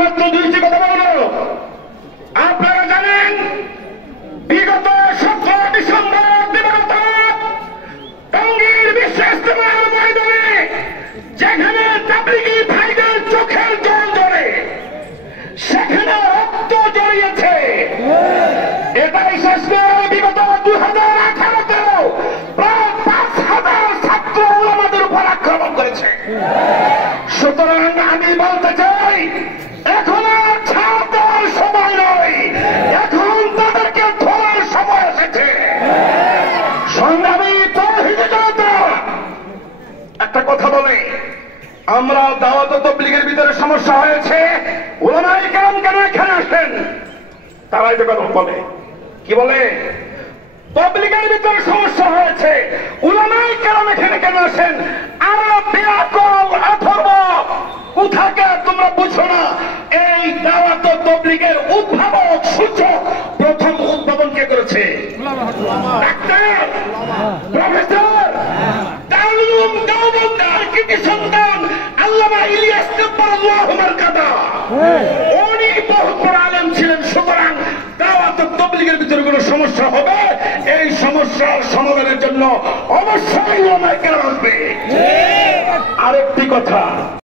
মাত্র দুইটি কথা বলবো। আপনারা জানেন বিগত 17 ডিসেম্বর দিবাগত টঙ্গীর বিশ্ব ইজতেমার ময়দানে যেখানে তাবলীগী ভাইদের চোখের জল ঝরে, সেখানে রক্ত জড়িয়েছে। এটাই শেষ নয়, বিগত 2018-তেও প্রায় 5,000 ছাত্র ওলামাদের উপর আক্রমণ করেছে। সুতরাং আমি বলতে চাই, এখন আর ছাড় দেওয়ার সময় নয়, এখন তাদেরকে ধরার সময় এসেছে। সংগ্রামী তৌহিদি জনতা, একটা কথা বলে, আমরা দাওয়াত ও তাবলীগের ভিতরে সমস্যা হয়েছে, উলামায়ে কেরাম কেন এখানে আসেন? তারা এটা কথা বলে, কি বলে? তাবলীগের ভিতরে সমস্যা হয়েছে, উলামায়ে কেরাম এখানে কেন আসেন? আমরা বেআকল অথর্ব কোথাকে তোমরা বুঝো না। এই দাওয়াত ও তাবলীগের উদ্ভাবক সূচক প্রথম উদ্ভাবন কে করেছে? ডাক্তার, প্রফেসর, দারুল দেওবন্দের কৃতি সন্তান আল্লামা ইলিয়াস কাব্বারাল্লাহু মারকাদা, উনি বহুত বড় আলেম ছিলেন। সুতরাং দাওয়াত ও তাবলীগের ভিতরে কোনো সমস্যা হবে, এই সমস্যার সমাধানের জন্য অবশ্যই উলামায়ে কেরাম আসবে। আরেকটি কথা,